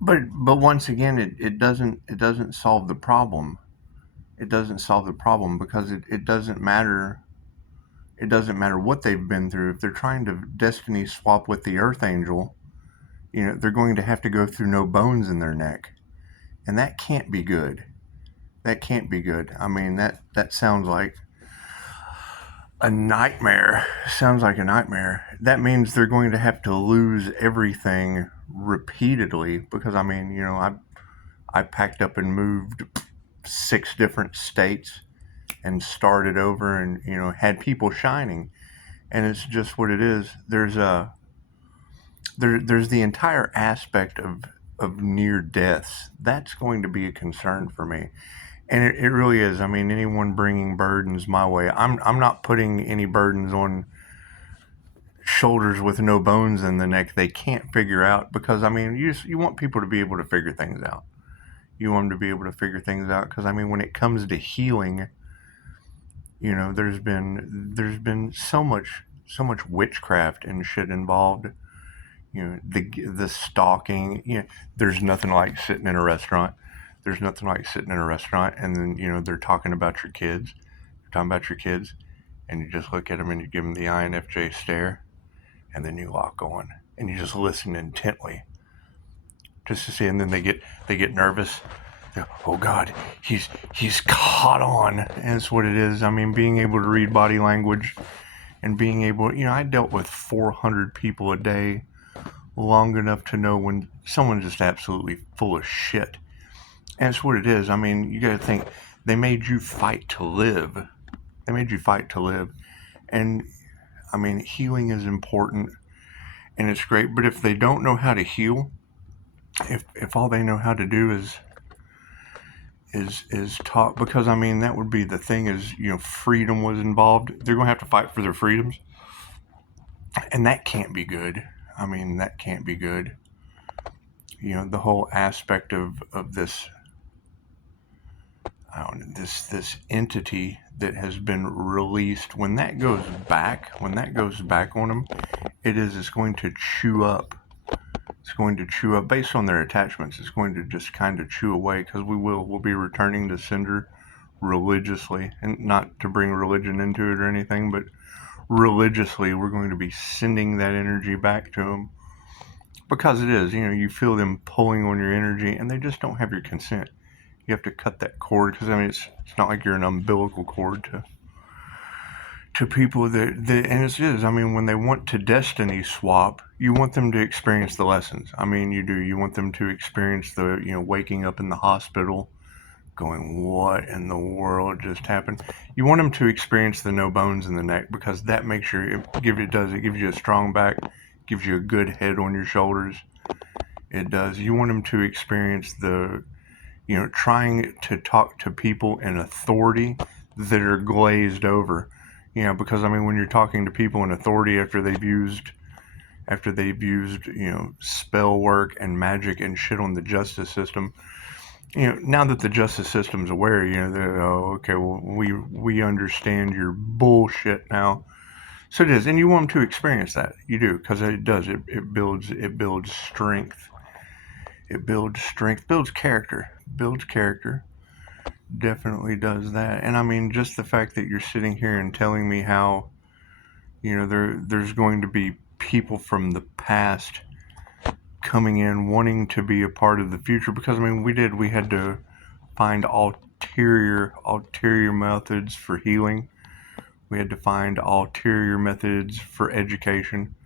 but once again, it doesn't solve the problem. It doesn't solve the problem because it doesn't matter. It doesn't matter what they've been through. If they're trying to destiny swap with the Earth Angel, they're going to have to go through no bones in their neck, and that can't be good. That can't be good. I mean, that sounds like a nightmare. Sounds like a nightmare. That means they're going to have to lose everything repeatedly because I mean, I packed up and moved 6 different states and started over and had people shining, and it's just what it is. There's the entire aspect of near deaths. That's going to be a concern for me. And it really is. I mean, anyone bringing burdens my way, I'm not putting any burdens on shoulders with no bones in the neck they can't figure out, because I mean, you want people to be able to figure things out. You want them to be able to figure things out because I mean, when it comes to healing, there's been so much witchcraft and shit involved. The stalking. There's nothing like sitting in a restaurant. There's nothing like sitting in a restaurant and then they're talking about your kids. They're talking about your kids, and you just look at them and you give them the INFJ stare, and then you lock on and you just listen intently, just to see. And then they get nervous. Oh God, he's caught on. And that's what it is. I mean, being able to read body language and being able, I dealt with 400 people a day long enough to know when someone's just absolutely full of shit. And it's what it is. I mean, you got to think, they made you fight to live. They made you fight to live. And I mean, healing is important and it's great. But if they don't know how to heal, if all they know how to do is talk, because I mean, that would be the thing is, freedom was involved. They're going to have to fight for their freedoms. And that can't be good. I mean, that can't be good. The whole aspect of this, this entity that has been released, when that goes back on them, it's going to chew up. It's going to chew up based on their attachments. It's going to just kind of chew away, because we'll be returning to sender religiously, and not to bring religion into it or anything, but religiously we're going to be sending that energy back to them, because it is, you feel them pulling on your energy and they just don't have your consent. You have to cut that cord, because I mean, it's not like you're an umbilical cord to people that and it is. I mean, when they want to destiny swap, you want them to experience the lessons. I mean, you do. You want them to experience the waking up in the hospital, going, what in the world just happened? You want them to experience the no bones in the neck, because that makes it gives you a strong back, gives you a good head on your shoulders. It does. You want them to experience the trying to talk to people in authority that are glazed over. Because I mean, when you're talking to people in authority after they've used spell work and magic and shit on the justice system, now that the justice system's aware, they're, oh, okay, well, we understand your bullshit now. So it is, and you want them to experience that. You do, because it does. It builds strength. It builds strength, builds character. Definitely does that. And I mean, just the fact that you're sitting here and telling me how, there's going to be people from the past coming in wanting to be a part of the future, because I mean, we had to find ulterior methods for healing. We had to find ulterior methods for education.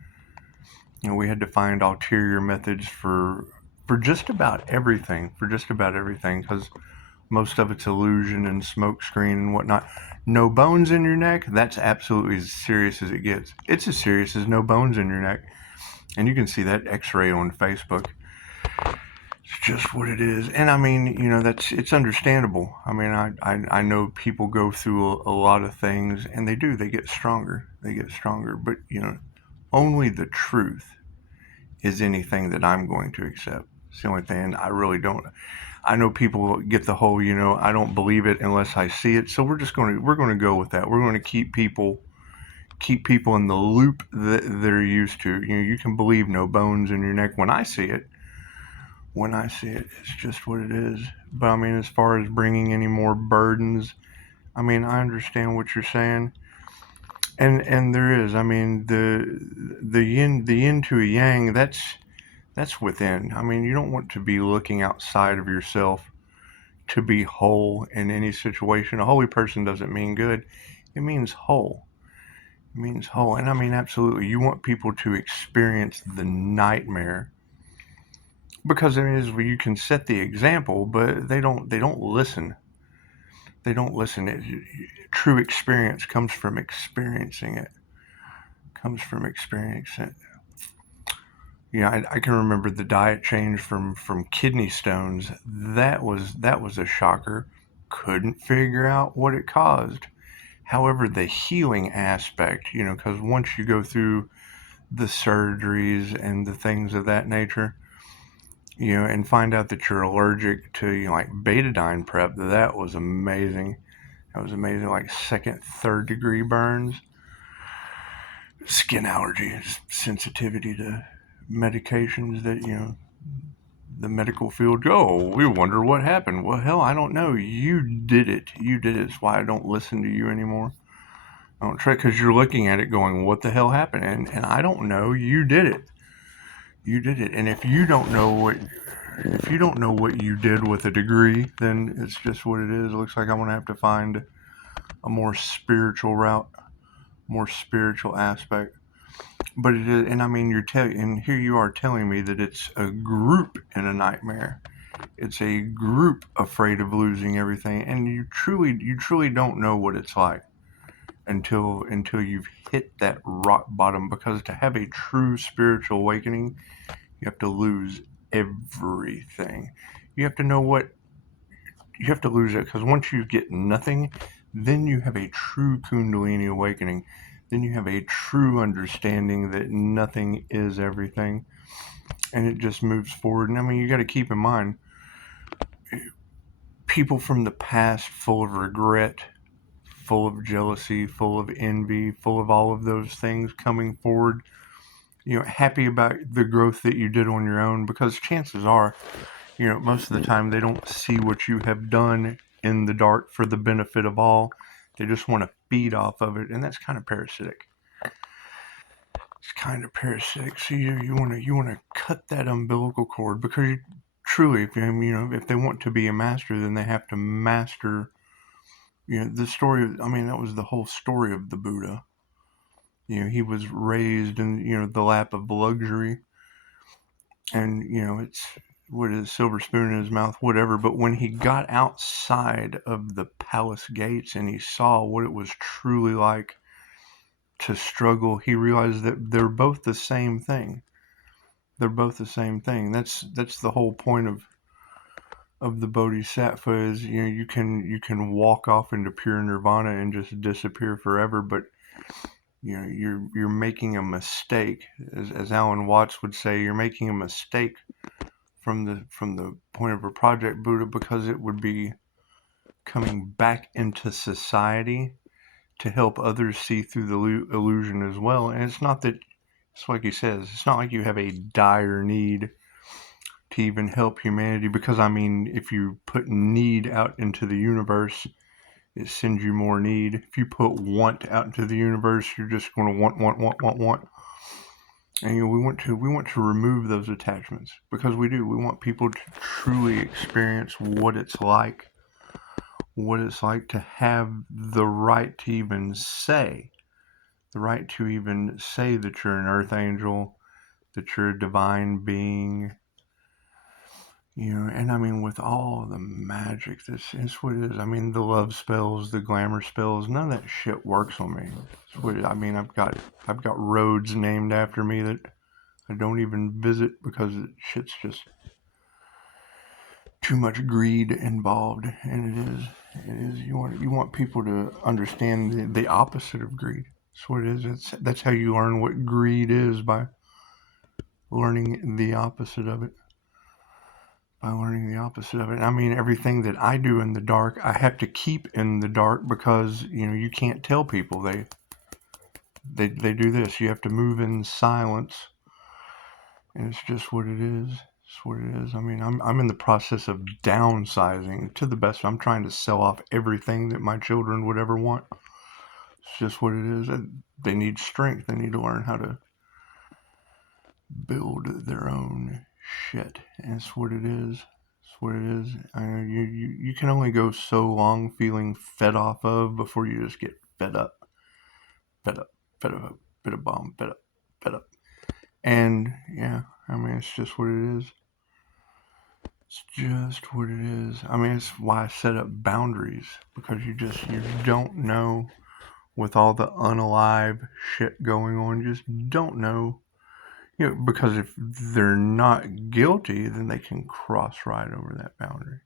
We had to find ulterior methods for just about everything, because most of it's illusion and smokescreen and whatnot. No bones in your neck, that's absolutely as serious as it gets. It's as serious as no bones in your neck. And you can see that x-ray on Facebook. It's just what it is. And I mean, it's understandable. I mean, I know people go through a lot of things, and they get stronger. But, only the truth is anything that I'm going to accept. It's the only thing. I really don't. I know people get the whole, I don't believe it unless I see it. So we're going to go with that. We're going to keep people in the loop that they're used to. You can believe no bones in your neck when I see it, When I see it, it's just what it is. But I mean, as far as bringing any more burdens, I mean, I understand what you're saying, and there is. I mean, the yin to a yang. That's within. I mean, you don't want to be looking outside of yourself to be whole in any situation. A holy person doesn't mean good; it means whole. It means whole, and I mean, absolutely. You want people to experience the nightmare because there is where you can set the example, but they don't. They don't listen. They don't listen. True experience comes from experiencing it. Comes from experiencing it. I can remember the diet change from kidney stones. That was a shocker. Couldn't figure out what it caused. However, the healing aspect, because once you go through the surgeries and the things of that nature, and find out that you're allergic to, like betadine prep, that was amazing. That was amazing. Like second, third degree burns, skin allergies, sensitivity to medications that, the medical field go, oh, we wonder what happened. Well, hell, I don't know. You did it. You did it. It's why I don't listen to you anymore. I don't try, because you're looking at it going, what the hell happened? And I don't know. You did it. You did it. And if you don't know what you did with a degree, then it's just what it is. It looks like I'm going to have to find a more spiritual route, more spiritual aspect. But it is, and I mean, and here you are telling me that it's a group in a nightmare. It's a group afraid of losing everything, and you truly don't know what it's like until you've hit that rock bottom. Because to have a true spiritual awakening, you have to lose everything. You have to know what you have to lose it, because once you get nothing, then you have a true Kundalini awakening. Then you have a true understanding that nothing is everything, and it just moves forward. And I mean, you got to keep in mind, people from the past full of regret, full of jealousy, full of envy, full of all of those things coming forward, happy about the growth that you did on your own, because chances are, most of the time they don't see what you have done in the dark for the benefit of all. They just want to feed off of it, and that's kind of parasitic. It's kind of parasitic. So you want to cut that umbilical cord, because truly, if they want to be a master, then they have to master. The story. I mean, that was the whole story of the Buddha. He was raised in the lap of luxury, and it's what is silver spoon in his mouth, whatever. But when he got outside of the palace gates and he saw what it was truly like to struggle, he realized that they're both the same thing. They're both the same thing. That's the whole point of the Bodhisattva is, you can walk off into pure nirvana and just disappear forever, but you're making a mistake, as Alan Watts would say. You're making a mistake from the point of a project Buddha, because it would be coming back into society to help others see through the illusion as well. And it's not that, it's like he says, it's not like you have a dire need to even help humanity, because I mean, if you put need out into the universe, it sends you more need. If you put want out into the universe, you're just going to want. And we want to remove those attachments, because we want people to truly experience what it's like to have the right to even say that you're an earth angel, that you're a divine being. And I mean, with all the magic, this is what it is. I mean, the love spells, the glamour spells, none of that shit works on me. I mean, I've got roads named after me that I don't even visit, because shit's just too much greed involved. And it is. You want people to understand the opposite of greed. That's what it is. That's how you learn what greed is, by learning the opposite of it. I mean, everything that I do in the dark, I have to keep in the dark, because you can't tell people they do this. You have to move in silence, and it's just what it is. That's what it is. I mean, I'm in the process of downsizing to the best. I'm trying to sell off everything that my children would ever want. It's just what it is. They need strength. They need to learn how to build their own shit. And it's what it is. It's what it is. I know you can only go so long feeling fed off of before you just get fed up. Fed up. Fed up. Fed up bomb. Fed up. Fed up. And yeah, I mean, it's just what it is. It's just what it is. I mean, it's why I set up boundaries, because you don't know, with all the unalive shit going on, you just don't know. You know, because if they're not guilty, then they can cross right over that boundary.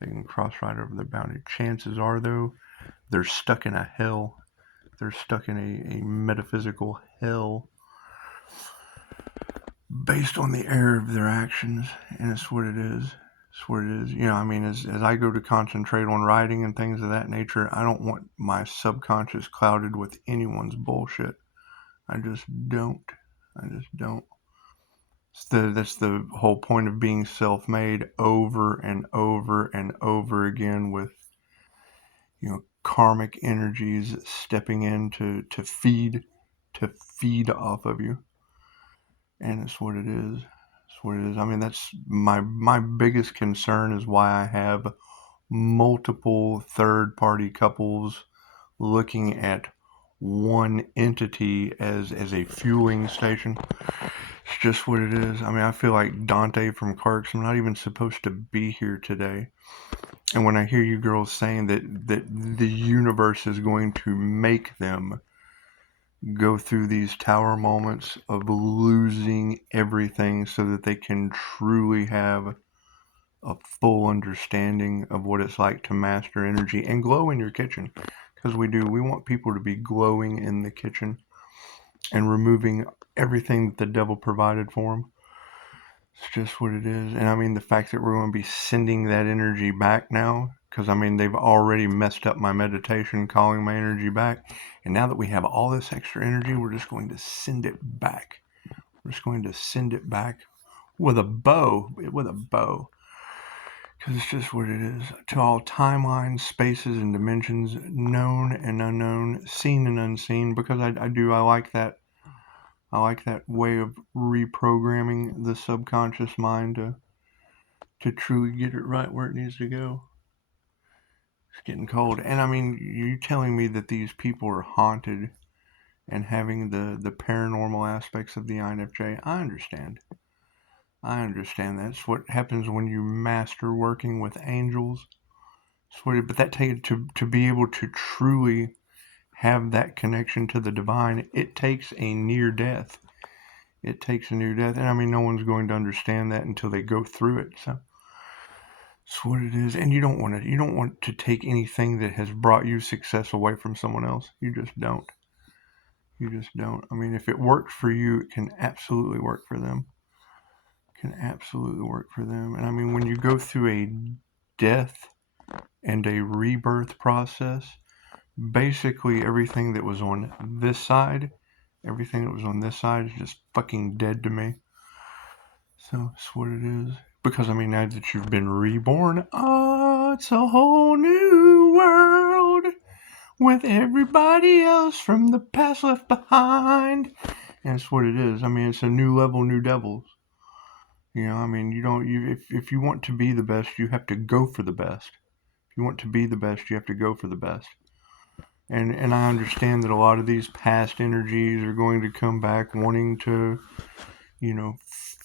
They can cross right over the boundary. Chances are, though, they're stuck in a hell. They're stuck in a metaphysical hell based on the error of their actions, and it's what it is. It's what it is. You know, I mean, as I go to concentrate on writing and things of that nature, I don't want my subconscious clouded with anyone's bullshit. I just don't. I just don't. That's the whole point of being self-made, over and over and over again, with, you know, karmic energies stepping in to feed off of you. And it's what it is. It's what it is. I mean, that's my biggest concern, is why I have multiple third-party couples looking at one entity as a fueling station. It's just what it is. I mean, I feel like Dante from Clerks. I'm not even supposed to be here today. And when I hear you girls saying that the universe is going to make them go through these tower moments of losing everything so that they can truly have a full understanding of what it's like to master energy and glow in your kitchen. Because we want people to be glowing in the kitchen and removing everything that the devil provided for them. It's just what it is. And I mean, the fact that we're going to be sending that energy back now, because I mean, they've already messed up my meditation, calling my energy back. And now that we have all this extra energy, we're just going to send it back. We're just going to send it back with a bow. With a bow. Because it's just what it is. To all timelines, spaces, and dimensions, known and unknown, seen and unseen. Because I like that. I like that way of reprogramming the subconscious mind to truly get it right where it needs to go. It's getting cold. And I mean, you telling me that these people are haunted and having the paranormal aspects of the INFJ, I understand. I understand. That's what happens when you master working with angels. But that to be able to truly have that connection to the divine, it takes a near death. It takes a near death. And I mean, no one's going to understand that until they go through it. So that's what it is. And you don't want to take anything that has brought you success away from someone else. You just don't. You just don't. I mean, if it works for you, it can absolutely work for them. It can absolutely work for them. And I mean, when you go through a death and a rebirth process, basically everything that was on this side, everything that was on this side is just fucking dead to me. So that's what it is. Because I mean, now that you've been reborn, it's a whole new world with everybody else from the past left behind. And that's what it is. I mean, it's a new level, new devils. You know, I mean, if you want to be the best, you have to go for the best. If you want to be the best, you have to go for the best. And I understand that a lot of these past energies are going to come back wanting to, you know,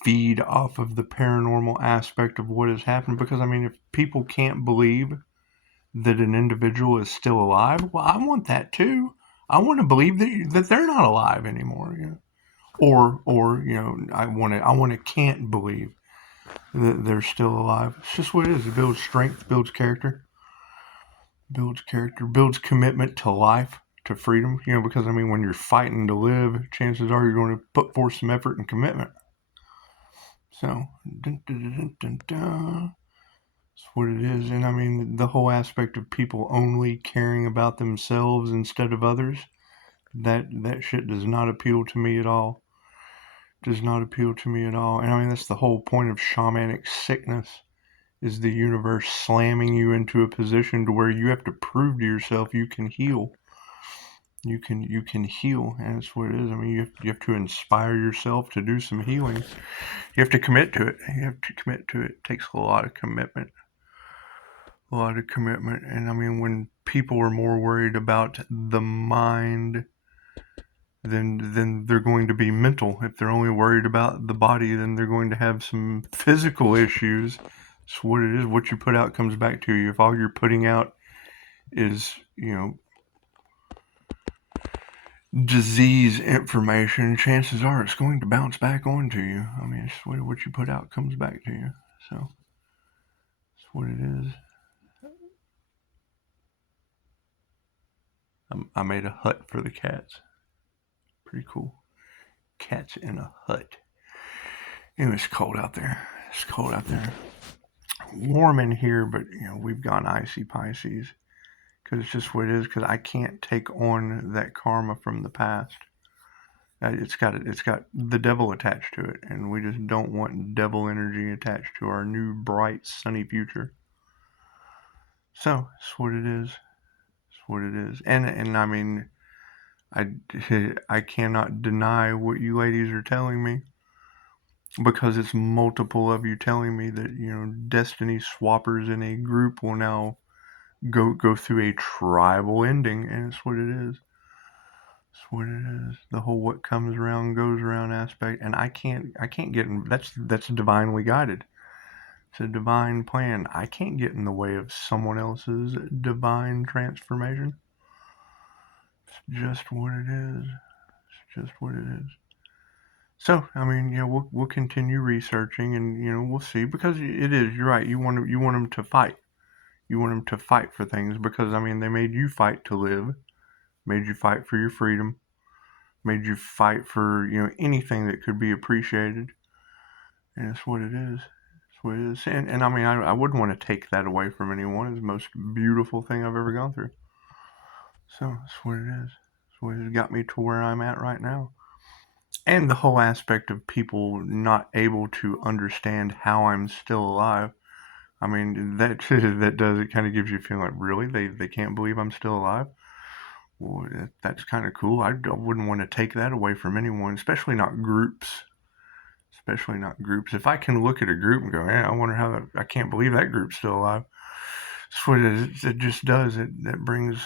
feed off of the paranormal aspect of what has happened. Because I mean, if people can't believe that an individual is still alive, well, I want that too. I want to believe that they're not alive anymore, you know. Or you know, I want to can't believe that they're still alive. It's just what it is. It builds strength, builds character, builds commitment to life, to freedom. You know, because I mean, when you're fighting to live, chances are you're going to put forth some effort and commitment. So, dun, dun, dun, dun, dun. That's what it is. And I mean, the whole aspect of people only caring about themselves instead of others, that shit does not appeal to me at all. Does not appeal to me at all. And I mean, that's the whole point of shamanic sickness, is the universe slamming you into a position to where you have to prove to yourself you can heal. You can heal, and that's what it is. I mean, you have to inspire yourself to do some healing. You have to commit to it. You have to commit to it. It takes a lot of commitment. A lot of commitment. And I mean, when people are more worried about the mind, then they're going to be mental. If they're only worried about the body, then they're going to have some physical issues. It's what it is. What you put out comes back to you. If all you're putting out is, disease information, chances are it's going to bounce back onto you. I mean, it's what you put out comes back to you. So that's what it is. I made a hut for the cats. Pretty cool. Cats in a hut. Anyway, it's cold out there. It's cold out there. Warm in here, but we've gone icy Pisces, because it's just what it is. Because I can't take on that karma from the past. It's got the devil attached to it, and we just don't want devil energy attached to our new bright sunny future. So it's what it is. It's what it is. And I mean, I cannot deny what you ladies are telling me, because it's multiple of you telling me that destiny swappers in a group will now go through a tribal ending, and it's what it is. It's what it is. The whole what comes around goes around aspect, and I can't get in. That's divinely guided. It's a divine plan. I can't get in the way of someone else's divine transformation. It's just what it is. It's just what it is. So, I mean, we'll continue researching, and we'll see, because it is. You're right. You want them to fight. You want them to fight for things, because I mean, they made you fight to live, made you fight for your freedom, made you fight for anything that could be appreciated, and it's what it is. It's what it is. And I mean, I wouldn't want to take that away from anyone. It's the most beautiful thing I've ever gone through. So it's what it is. It's what has got me to where I'm at right now. And the whole aspect of people not able to understand how I'm still alive. I mean, that does, it kind of gives you a feeling like, really? They can't believe I'm still alive? Well, that's kind of cool. I wouldn't want to take that away from anyone, especially not groups. Especially not groups. If I can look at a group and go, I wonder how I can't believe that group's still alive. That's what it is. It just does. That brings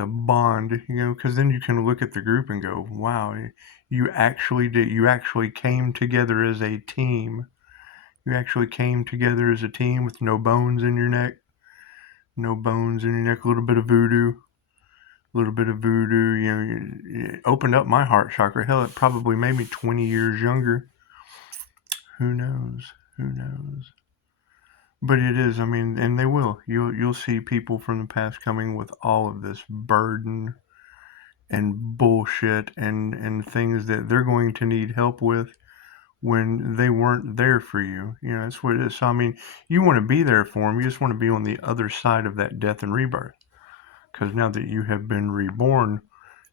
a bond, because then you can look at the group and go, wow, you actually did. You actually came together as a team. You actually came together as a team with no bones in your neck. No bones in your neck. A little bit of voodoo. It opened up my heart chakra. Hell, it probably made me 20 years younger. Who knows? But it is, I mean, and they will. You'll see people from the past coming with all of this burden and bullshit and things that they're going to need help with when they weren't there for you. That's what it is. So I mean, you want to be there for them. You just want to be on the other side of that death and rebirth. Because now that you have been reborn,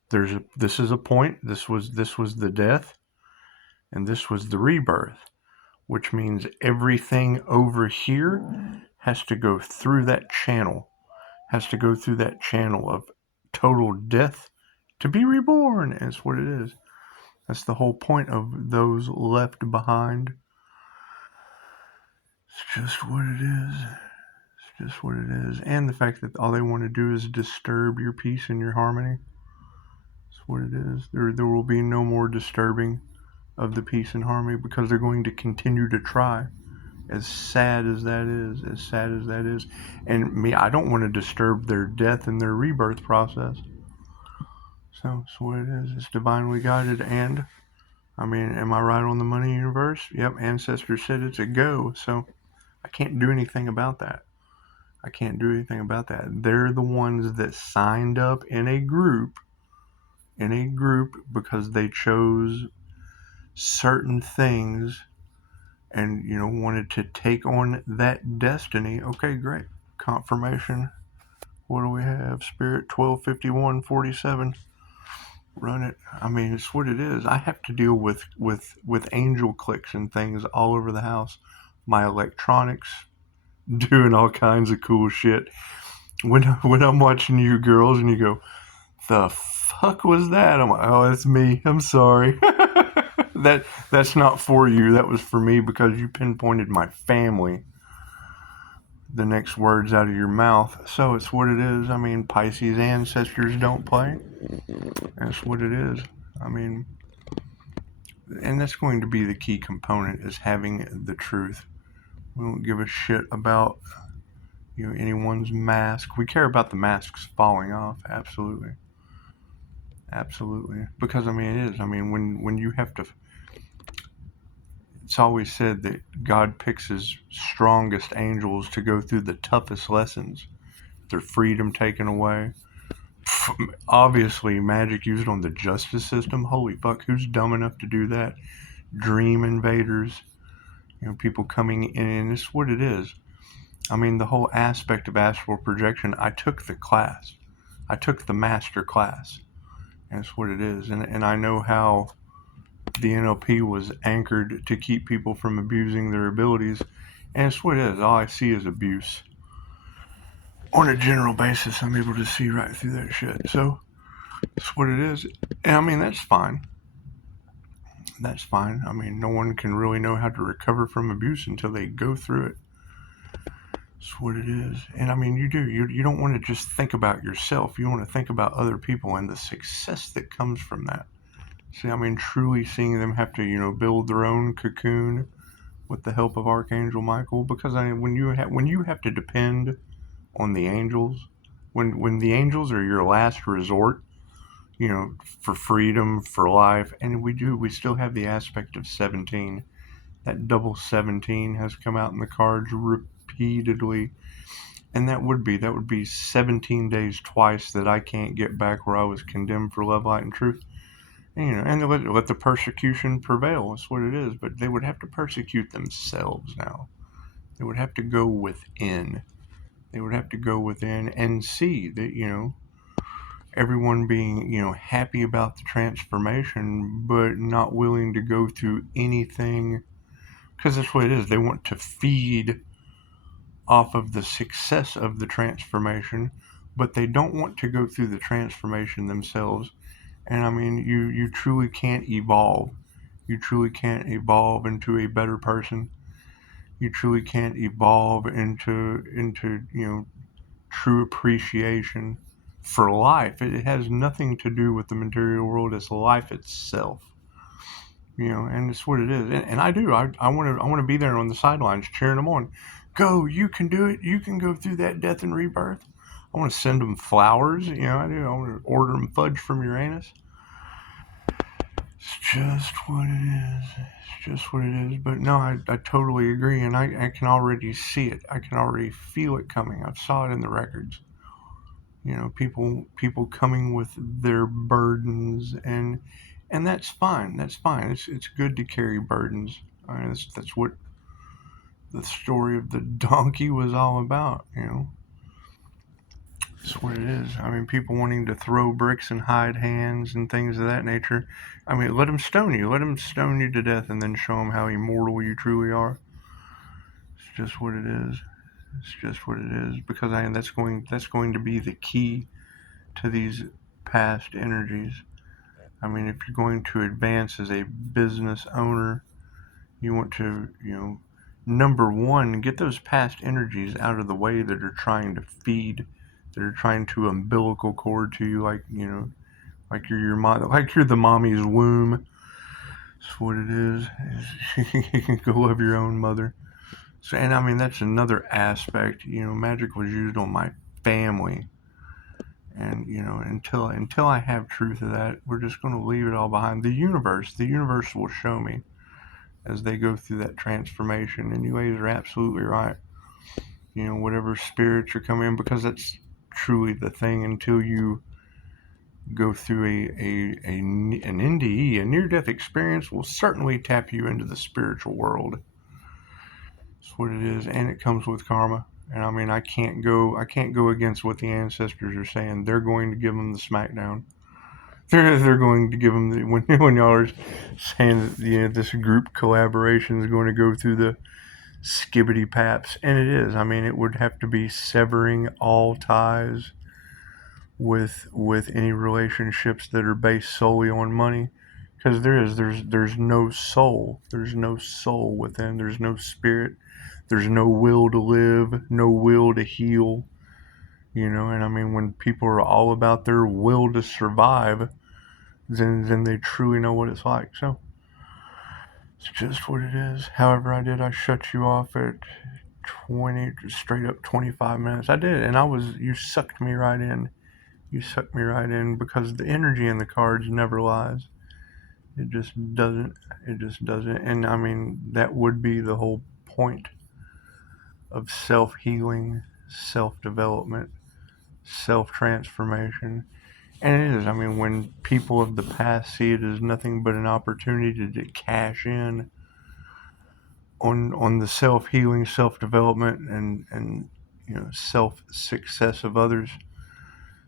this is a point. This was the death, and this was the rebirth, which means everything over here has to go through that channel. Has to go through that channel of total death to be reborn. And it's what it is. That's the whole point of those left behind. It's just what it is. It's just what it is. And the fact that all they want to do is disturb your peace and your harmony. It's what it is. There will be no more disturbing of the peace and harmony, because they're going to continue to try. As sad as that is. And me, I don't want to disturb their death and their rebirth process. So it's what it is. It's divinely guided. And I mean, am I right on the money, universe? Yep, ancestors said it's a go. So I can't do anything about that. They're the ones that signed up in a group because they chose certain things and wanted to take on that destiny. Okay, great. Confirmation. What do we have? Spirit 125147. Run it. I mean, it's what it is. I have to deal with angel clicks and things all over the house. My electronics doing all kinds of cool shit. When I'm watching you girls and you go, the fuck was that? I'm like, oh, it's me. I'm sorry. That's not for you. That was for me because you pinpointed my family. The next words out of your mouth. So it's what it is. I mean, Pisces ancestors don't play. That's what it is. I mean, and that's going to be the key component is having the truth. We don't give a shit about anyone's mask. We care about the masks falling off. Absolutely. Because I mean it is. I mean when you have to, it's always said that God picks his strongest angels to go through the toughest lessons. Their freedom taken away. Obviously magic used on the justice system. Holy fuck, who's dumb enough to do that? Dream invaders, people coming in, and it's what it is. I mean, the whole aspect of astral projection, I took the class. I took the master class. And it's what it is. And I know how the NLP was anchored to keep people from abusing their abilities. And it's what it is. All I see is abuse. On a general basis, I'm able to see right through that shit. So, it's what it is. And I mean, that's fine. That's fine. I mean, no one can really know how to recover from abuse until they go through it. It's what it is. And I mean, you do. You don't want to just think about yourself. You want to think about other people and the success that comes from that. See, I mean, truly seeing them have to, build their own cocoon with the help of Archangel Michael. Because I mean, when you have to depend on the angels, when the angels are your last resort, for freedom, for life, and we still have the aspect of 17. That double 17 has come out in the cards repeatedly. And that would be 17 days twice that I can't get back where I was condemned for love, light, and truth. And let the persecution prevail. That's what it is. But they would have to persecute themselves now. They would have to go within. They would have to go within and see that, everyone being, happy about the transformation, but not willing to go through anything. Because that's what it is. They want to feed off of the success of the transformation, but they don't want to go through the transformation themselves. And I mean, you truly can't evolve. You truly can't evolve into a better person. You truly can't evolve into true appreciation for life. It has nothing to do with the material world. It's life itself. And it's what it is. And I do. I want to be there on the sidelines cheering them on. Go, you can do it. You can go through that death and rebirth. I want to send them flowers. I do. I want to order them fudge from Uranus. It's just what it is. It's just what it is. But no, I totally agree. And I can already see it. I can already feel it coming. I saw it in the records. People coming with their burdens, and that's fine. That's fine. It's good to carry burdens. I mean, that's what the story of the donkey was all about. That's what it is. I mean, people wanting to throw bricks and hide hands and things of that nature. I mean, let them stone you. Let them stone you to death, and then show them how immortal you truly are. It's just what it is. It's just what it is. Because that's going to be the key to these past energies. I mean, if you're going to advance as a business owner, you want to, number one, get those past energies out of the way that are trying to feed, that are trying to umbilical cord to you, like like you're your mom, like you're the mommy's womb. That's what it is. You can go love your own mother. So, and I mean, that's another aspect. Magic was used on my family. And until I have truth of that, we're just going to leave it all behind. The universe will show me as they go through that transformation. And you guys are absolutely right. Whatever spirits are coming in, because that's truly the thing. Until you go through an NDE, a near-death experience, will certainly tap you into the spiritual world. That's what it is, and it comes with karma. And I mean, I can't go against what the ancestors are saying. They're going to give them the smackdown. They're going to give them when y'all are saying that, this group collaboration is going to go through the skibbity paps, and it is. I mean, it would have to be severing all ties with any relationships that are based solely on money, because there's no soul. There's no soul within. There's no spirit. There's no will to live. No will to heal. And I mean, when people are all about their will to survive, then they truly know what it's like. So it's just what it is. However, I shut you off at 20, straight up 25 minutes. I did, and you sucked me right in. You sucked me right in, because the energy in the cards never lies. It just doesn't. It just doesn't. And I mean, that would be the whole point of self-healing, self-development, self-transformation. And it is. I mean, when people of the past see it as nothing but an opportunity to cash in on the self-healing, self-development, and self-success of others,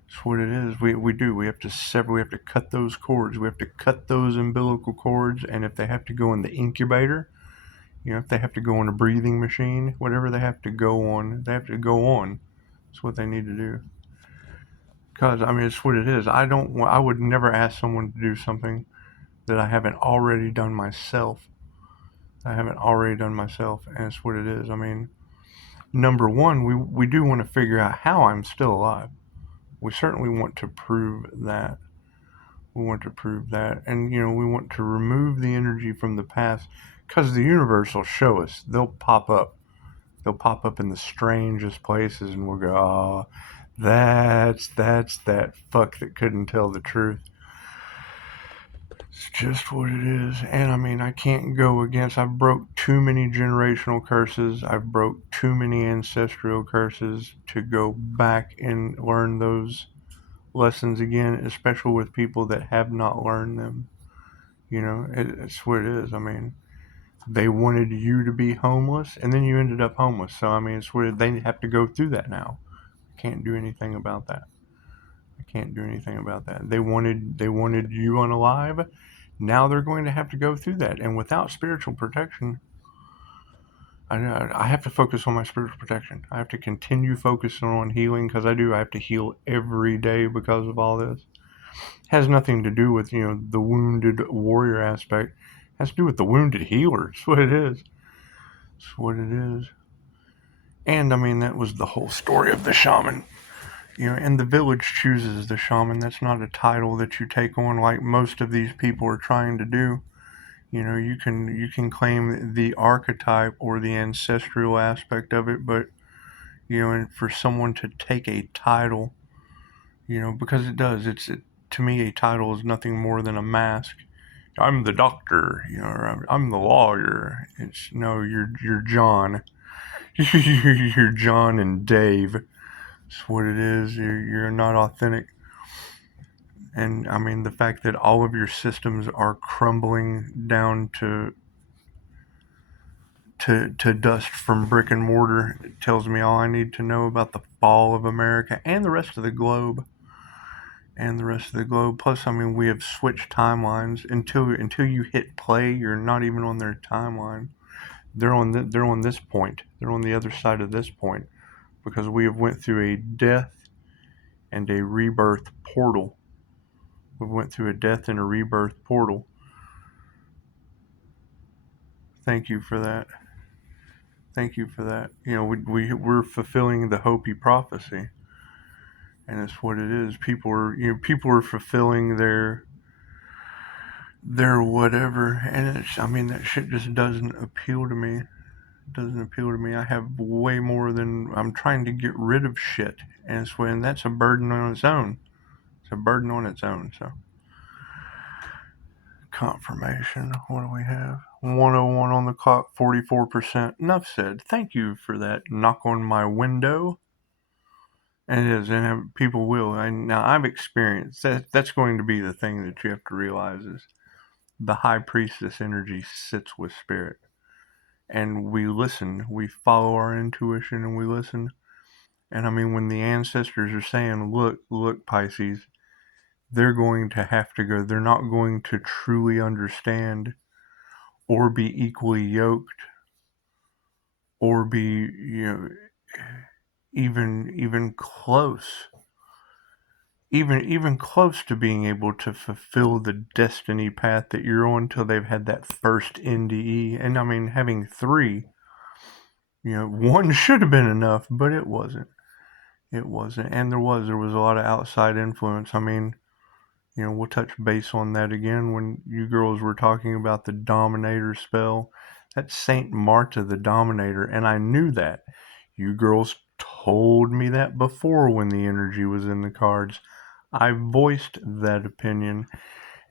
that's what it is. We do. We have to sever. We have to cut those cords. We have to cut those umbilical cords. And if they have to go in the incubator, if they have to go on a breathing machine, whatever they have to go on, they have to go on. That's what they need to do. Because I mean, it's what it is. I would never ask someone to do something that I haven't already done myself. And it's what it is. I mean, number one, we do want to figure out how I'm still alive. We certainly want to prove that. And we want to remove the energy from the past, because the universe will show us. They'll pop up in the strangest places, and we'll go, oh, that's that fuck that couldn't tell the truth. It's just what it is. And I mean, I can't go against. I've broke too many generational curses. I've broke too many ancestral curses to go back and learn those lessons again, especially with people that have not learned them. It's what it is. I mean, they wanted you to be homeless, and then you ended up homeless. So I mean, it's where they have to go through that now. Can't do anything about that. They wanted you unalive. Now they're going to have to go through that, and without spiritual protection, I have to focus on my spiritual protection. I have to continue focusing on healing, because I have to heal every day because of all this. It has nothing to do with the wounded warrior aspect. It has to do with the wounded healer. It's what it is. And I mean, that was the whole story of the shaman. And the village chooses the shaman. That's not a title that you take on like most of these people are trying to do. You can claim the archetype or the ancestral aspect of it, but and for someone to take a title, because it does. To me, a title is nothing more than a mask. I'm the doctor, or I'm the lawyer. It's no, you're John. You're John and Dave. That's what it is. You're not authentic. And I mean, the fact that all of your systems are crumbling down to dust from brick and mortar, it tells me all I need to know about the fall of America and the rest of the globe. Plus, I mean, we have switched timelines. Until you hit play, you're not even on their timeline. They're on this point. They're on the other side of this point, because we have went through a death and a rebirth portal. We went through a death and a rebirth portal. Thank you for that. We're fulfilling the Hopi prophecy, and it's what it is. People are fulfilling their whatever, and I mean, that shit just doesn't appeal to me. I have way more than I'm trying to get rid of shit, and that's a burden on its own. So confirmation. What do we have? 101 on the clock, 44%. Enough said. Thank you for that knock on my window. And it is, and people will. Now, I've experienced that. That's going to be the thing that you have to realize is the high priestess energy sits with spirit. And we listen. We follow our intuition, and we listen. And I mean, when the ancestors are saying, look, Pisces, they're going to have to go. They're not going to truly understand or be equally yoked or be, even close, even close to being able to fulfill the destiny path that you're on till they've had that first NDE. And I mean, having three, one should have been enough, but it wasn't. It wasn't. And there was a lot of outside influence. I mean, we'll touch base on that again when you girls were talking about the Dominator spell. That's Saint Marta the Dominator, and I knew that. You girls told me that before when the energy was in the cards. I voiced that opinion,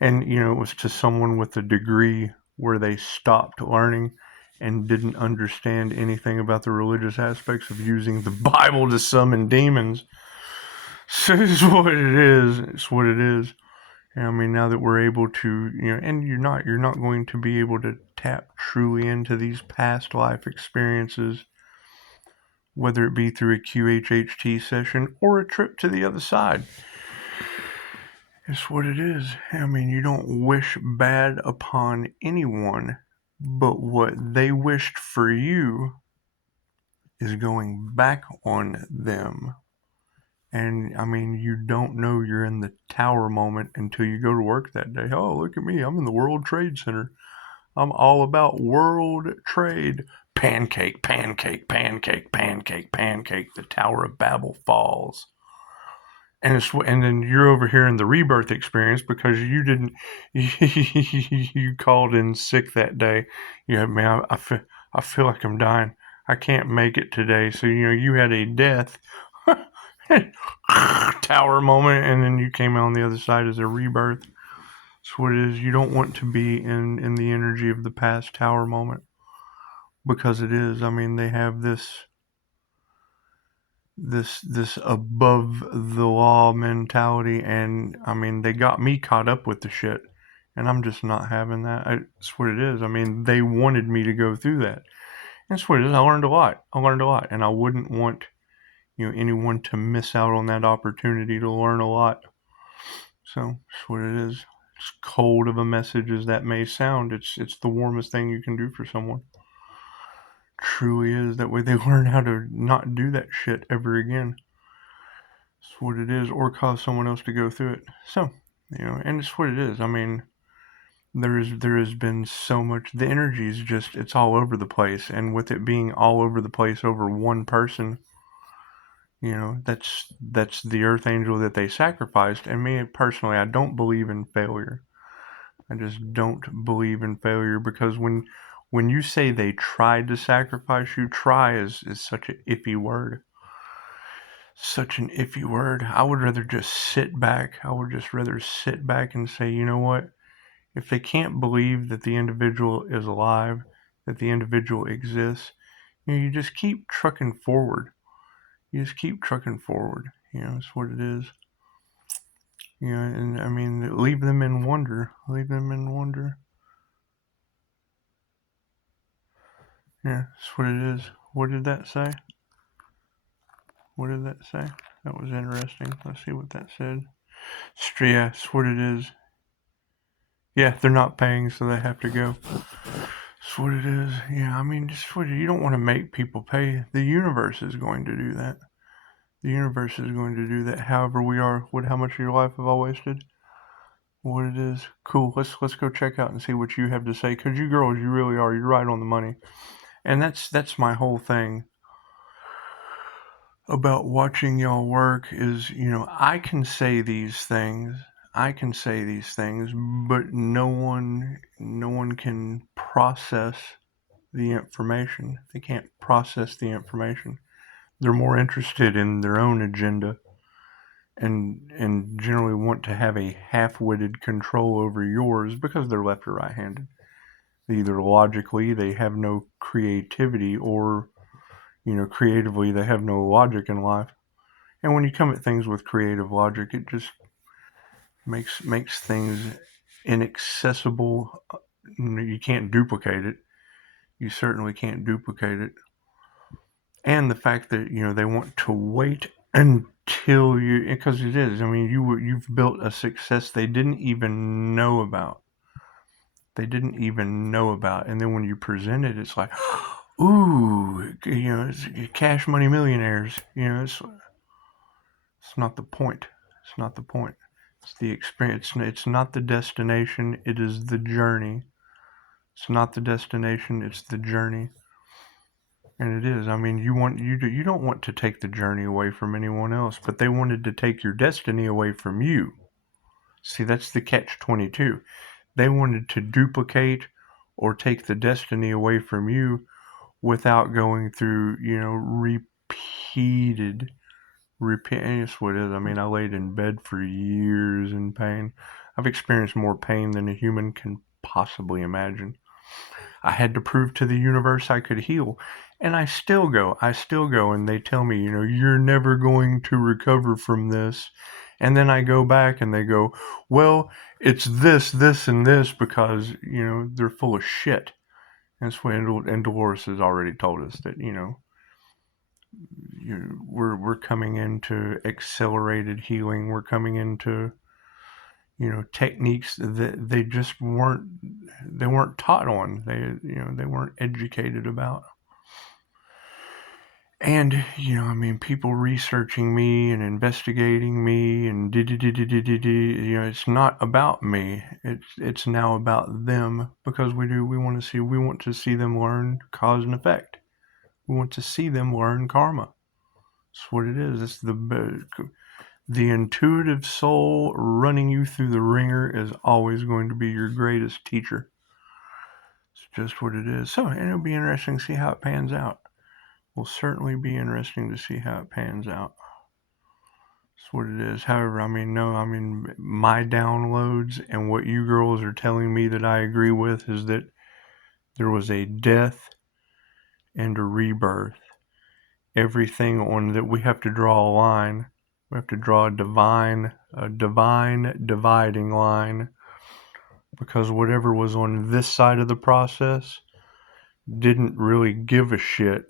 and it was to someone with a degree where they stopped learning and didn't understand anything about the religious aspects of using the Bible to summon demons. So it's what it is. It's what it is. And I mean, now that we're able to, and you're not going to be able to tap truly into these past life experiences, whether it be through a QHHT session or a trip to the other side. It's what it is. I mean, you don't wish bad upon anyone, but what they wished for you is going back on them. And I mean, you don't know you're in the tower moment until you go to work that day. Oh, look at me. I'm in the World Trade Center. I'm all about world trade. Pancake, pancake, pancake, pancake, pancake. The Tower of Babel falls. And then you're over here in the rebirth experience because you didn't, you called in sick that day. Man, I feel like I'm dying. I can't make it today. So, you had a death tower moment, and then you came out on the other side as a rebirth. That's what it is. You don't want to be in the energy of the past tower moment, because it is. I mean, they have this above the law mentality, and I mean, they got me caught up with the shit, and I'm just not having that. That's what it is. I mean, they wanted me to go through that. That's what it is. I learned a lot, and I wouldn't want anyone to miss out on that opportunity to learn a lot. So that's what it is. As cold of a message as that may sound, it's the warmest thing you can do for someone. Truly is. That way they learn how to not do that shit ever again. That's what it is, or cause someone else to go through it. So, and it's what it is. I mean, there has been so much. The energy is just, it's all over the place, and with it being all over the place over one person, that's the earth angel that they sacrificed. And me personally, I don't believe in failure. I just don't believe in failure, because when you say they tried to sacrifice you, try is such an iffy word. Such an iffy word. I would rather just sit back. I would just rather sit back and say, you know what? If they can't believe that the individual is alive, that the individual exists, you just keep trucking forward. You just keep trucking forward. That's what it is. And I mean, leave them in wonder. Leave them in wonder. Yeah, that's what it is. What did that say? What did that say? That was interesting. Let's see what that said. Yeah, that's what it is. Yeah, they're not paying, so they have to go. That's what it is. Yeah, I mean, just what you don't want to make people pay. The universe is going to do that. The universe is going to do that. However, how much of your life have I wasted? What it is. Cool. Let's go check out and see what you have to say. Cause you girls, you really are. You're right on the money. And that's my whole thing about watching y'all work is, I can say these things. But no one can process the information. They can't process the information. They're more interested in their own agenda, and generally want to have a half-witted control over yours because they're left or right-handed. Either logically they have no creativity, or creatively they have no logic in life. And when you come at things with creative logic, it just makes things inaccessible. You can't duplicate it. You certainly can't duplicate it. And the fact that they want to wait until you, because it is. I mean, you've built a success they didn't even know about. They didn't even know about, and then when you present it, it's like, ooh, it's cash money millionaires. It's not the point. It's not the point. It's the experience. It's not the destination. It is the journey. It's not the destination. It's the journey. And it is. I mean, you don't want to take the journey away from anyone else, but they wanted to take your destiny away from you. See, that's the catch-22. They wanted to duplicate or take the destiny away from you without going through, repeated. That's what it is. I mean, I laid in bed for years in pain. I've experienced more pain than a human can possibly imagine. I had to prove to the universe I could heal. And I still go, and they tell me, you're never going to recover from this. And then I go back and they go, well, it's this, this, and this because, they're full of shit. And Dolores has already told us that, we're coming into accelerated healing. We're coming into, techniques that they weren't taught on. They weren't educated about. And, I mean, people researching me and investigating me and it's not about me. It's now about them because we want to see them learn cause and effect. We want to see them learn karma. That's what it is. It's the intuitive soul running you through the ringer is always going to be your greatest teacher. It's just what it is. So, and it'll be interesting to see how it pans out. Will certainly be interesting to see how it pans out. That's what it is. However, my downloads and what you girls are telling me that I agree with is that there was a death and a rebirth. Everything on that, we have to draw a line. We have to draw a divine dividing line, because whatever was on this side of the process didn't really give a shit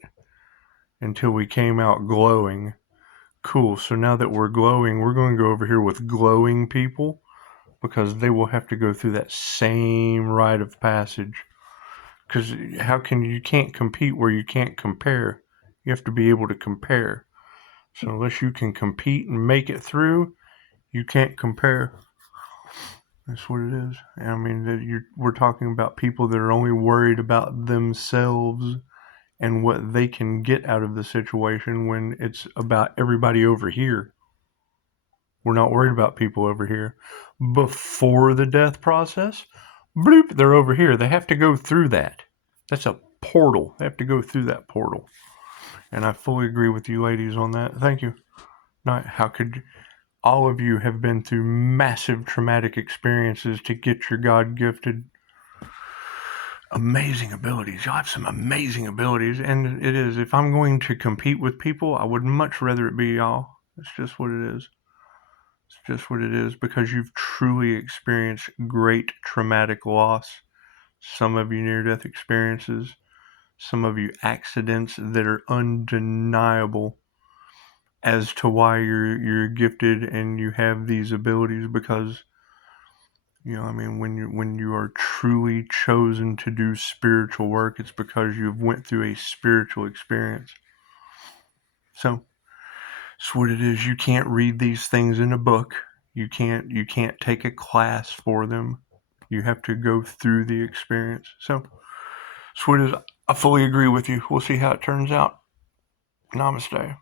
until we came out glowing. Cool, so now that we're glowing, we're going to go over here with glowing people, because they will have to go through that same rite of passage. Because you can't compete where you can't compare. You have to be able to compare. So unless you can compete and make it through, you can't compare. That's what it is. I mean, we're talking about people that are only worried about themselves and what they can get out of the situation, when it's about everybody over here. We're not worried about people over here. Before the death process, bloop, they're over here. They have to go through that. That's a portal. They have to go through that portal. And I fully agree with you ladies on that. Thank you. How could all of you have been through massive traumatic experiences to get your God-gifted amazing abilities. Y'all have some amazing abilities, and it is. If I'm going to compete with people, I would much rather it be y'all. It's just what it is. It's just what it is, because you've truly experienced great traumatic loss. Some of you near-death experiences, some of you accidents that are undeniable as to why you're gifted and you have these abilities, because when you are truly chosen to do spiritual work, it's because you've went through a spiritual experience. So it's what it is. You can't read these things in a book. You can't take a class for them. You have to go through the experience. So it's what it is. I fully agree with you. We'll see how it turns out. Namaste.